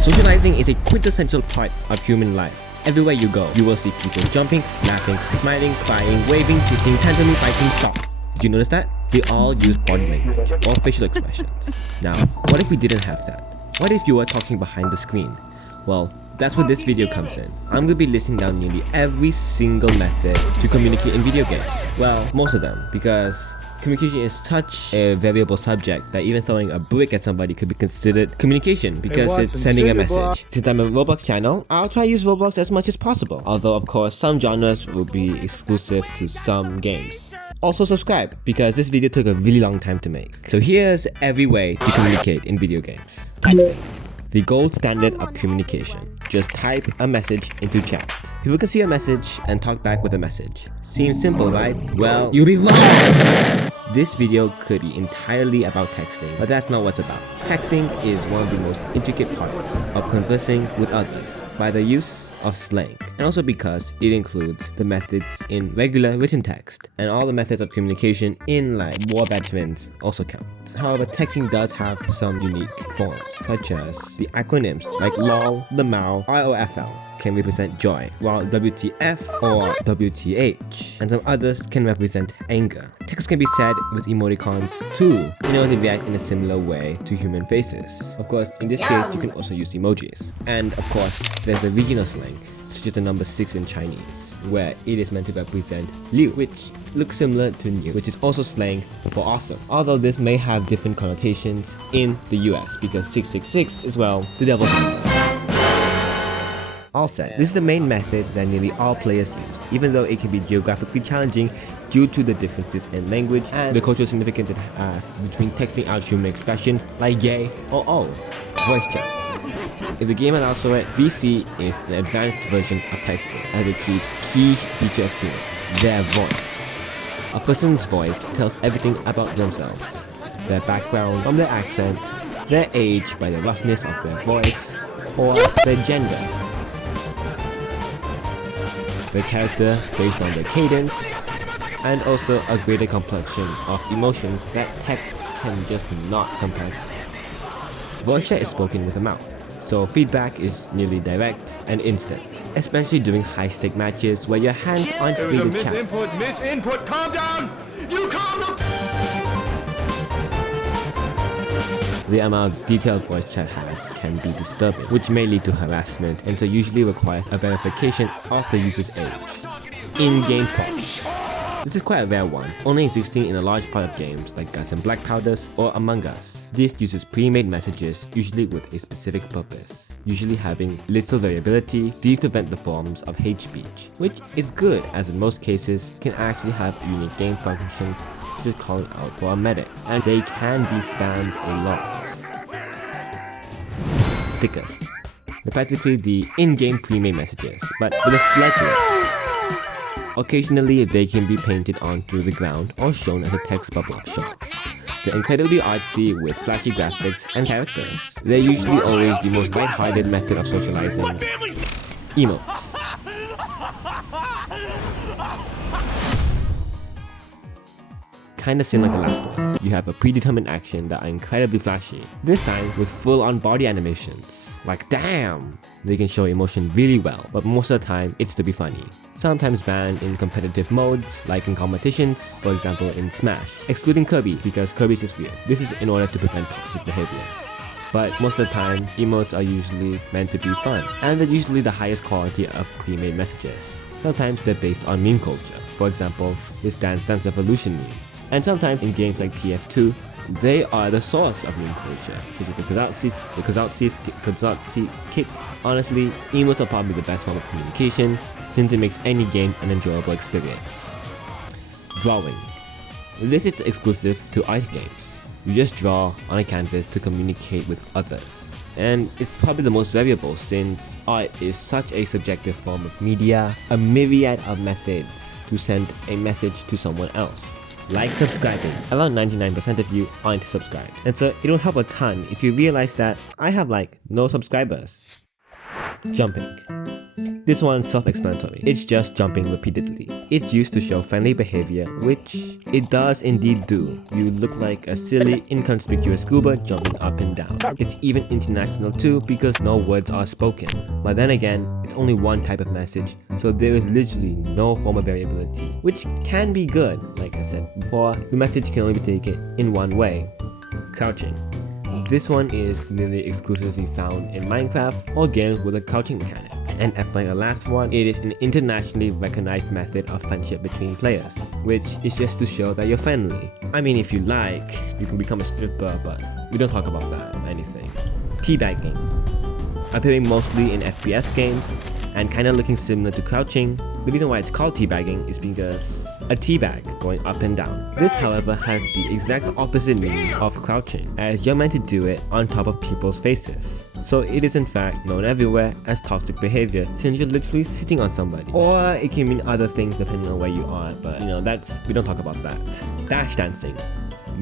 Socializing is a quintessential part of human life. Everywhere you go, you will see people jumping, laughing, smiling, crying, waving, kissing, pantomime, fighting, stop. Did you notice that? They all use body language or facial expressions. Now, what if we didn't have that? What if you were talking behind the screen? Well, that's where this video comes in. I'm gonna be listing down nearly every single method to communicate in video games. Well, most of them, because communication is such a variable subject that even throwing a brick at somebody could be considered communication because it's sending a message. Since I'm a Roblox channel, I'll try to use Roblox as much as possible. Although of course, some genres will be exclusive to some games. Also subscribe, because this video took a really long time to make. So here's every way to communicate in video games. Texting. The gold standard of communication. Just type a message into chat. People can see a message and talk back with a message. Seems simple, right? Well, you'll be wrong! This video could be entirely about texting, but that's not what's about. Texting is one of the most intricate parts of conversing with others by the use of slang, and also because it includes the methods in regular written text, and all the methods of communication in like war veterans also count. However, texting does have some unique forms, such as the acronyms like LOL, the MAO, ROFL can represent joy, while WTF or WTH and some others can represent anger. Text can be said with emoticons too, in order to react in a similar way to human faces. Of course, in this case, you can also use emojis. And of course, there's the regional slang, such as the number 6 in Chinese, where it is meant to represent Liu, which looks similar to New, which is also slang for awesome. Although this may have different connotations in the US, because 666 is, well, the devil's number. All said, this is the main method that nearly all players use, even though it can be geographically challenging due to the differences in language and the cultural significance it has between texting out human expressions like yay or oh. Voice chat. If the game allows for it, VC is an advanced version of texting, as it keeps key feature of humans, their voice. A person's voice tells everything about themselves, their background from their accent, their age by the roughness of their voice, or their gender. Their character based on their cadence, and also a greater complexion of emotions that text can just not compare to. Voice chat is spoken with a mouth, so feedback is nearly direct and instant, especially during high-stake matches where your hands aren't free to chat. Misinput, calm down! You calm down! The amount of detailed voice chat has can be disturbing, which may lead to harassment and so usually requires a verification of the user's age. In-game prompts. This is quite a rare one, only existing in a large part of games like Guts and Black Powders or Among Us. This uses pre-made messages, usually with a specific purpose, usually having little variability. These prevent the forms of hate speech, which is good as in most cases can actually have unique game functions such as calling out for a medic, and they can be spammed a lot. Stickers. They're practically the in-game pre-made messages, but with a flair to it. Occasionally, they can be painted onto the ground or shown as a text bubble of shots. They're incredibly artsy with flashy graphics and characters. They're usually always the most light-hearted method of socializing. Emotes. Kinda same like the last one. You have a predetermined action that are incredibly flashy, this time with full-on body animations. Like damn! They can show emotion really well, but most of the time it's to be funny. Sometimes banned in competitive modes, like in competitions, for example in Smash, excluding Kirby because Kirby is just weird. This is in order to prevent toxic behavior. But most of the time, emotes are usually meant to be fun, and they're usually the highest quality of pre-made messages. Sometimes they're based on meme culture, for example, this Dance Revolution meme. And sometimes in games like TF2, they are the source of meme culture, such as the Kazooie kick. Honestly, emotes are probably the best form of communication, since it makes any game an enjoyable experience. Drawing. This is exclusive to art games. You just draw on a canvas to communicate with others. And it's probably the most variable since art is such a subjective form of media, a myriad of methods to send a message to someone else. Like subscribing. Around 99% of you aren't subscribed. And so it'll help a ton if you realize that I have like no subscribers. Jumping. This one's self-explanatory. It's just jumping repeatedly. It's used to show friendly behavior, which it does indeed do. You look like a silly, inconspicuous scuba jumping up and down. It's even international too because no words are spoken. But then again, it's only one type of message, so there is literally no form of variability, which can be good. Like I said before, the message can only be taken in one way. Crouching. This one is nearly exclusively found in Minecraft or games with a crouching mechanic. And as my last one, it is an internationally recognized method of friendship between players, which is just to show that you're friendly. I mean, if you like, you can become a stripper, but we don't talk about that or anything. Teabagging. Appearing mostly in FPS games and kinda looking similar to crouching. The reason why it's called teabagging is because a teabag going up and down. This, however, has the exact opposite meaning of crouching, as you're meant to do it on top of people's faces. So it is in fact known everywhere as toxic behavior, since you're literally sitting on somebody. Or it can mean other things depending on where you are, but we don't talk about that. Dash dancing.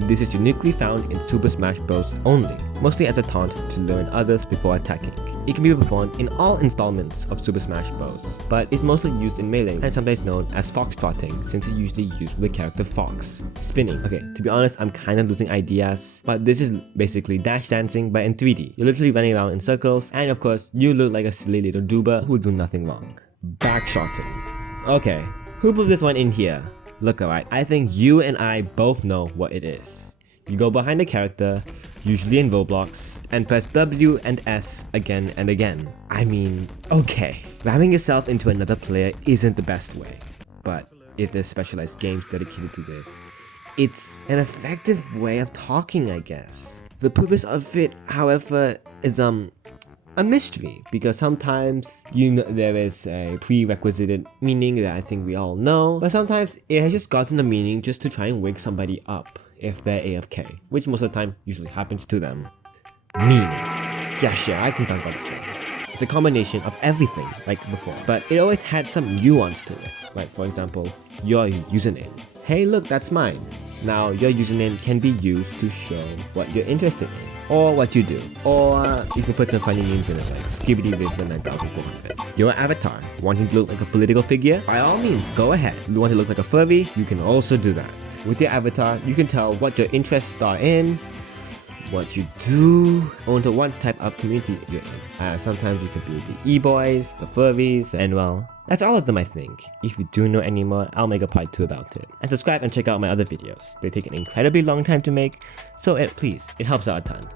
This is uniquely found in Super Smash Bros. Only, mostly as a taunt to lure in others before attacking. It can be performed in all installments of Super Smash Bros., but is mostly used in Melee and sometimes known as foxtrotting since it's usually used with the character Fox. Spinning. Okay, to be honest, I'm kinda losing ideas, but this is basically dash dancing but in 3D. You're literally running around in circles, and of course, you look like a silly little doober who do nothing wrong. Backshotting. Okay, who put this one in here? Look, alright, I think you and I both know what it is. You go behind the character, usually in Roblox, and press W and S again and again. I mean, okay, ramming yourself into another player isn't the best way, but if there's specialized games dedicated to this, it's an effective way of talking, I guess. The purpose of it, however, is a mystery, because sometimes there is a prerequisite meaning that I think we all know, but sometimes it has just gotten a meaning just to try and wake somebody up if they're AFK, which most of the time usually happens to them. Memes. Yeah, sure, I can talk about this one. It's a combination of everything like before, but it always had some nuance to it. Like for example, your username. Hey look, that's mine. Now your username can be used to show what you're interested in, or what you do, or you can put some funny memes in it like Skibidi Rizla 9400. Your avatar, wanting to look like a political figure? By all means, go ahead. You want to look like a furry? You can also do that. With your avatar, you can tell what your interests are in, what you do, or into what type of community you're in. Sometimes you can be the e-boys, the furries, and well, that's all of them I think. If you do know any more, I'll make a part 2 about it. And subscribe and check out my other videos. They take an incredibly long time to make, so please, it helps out a ton.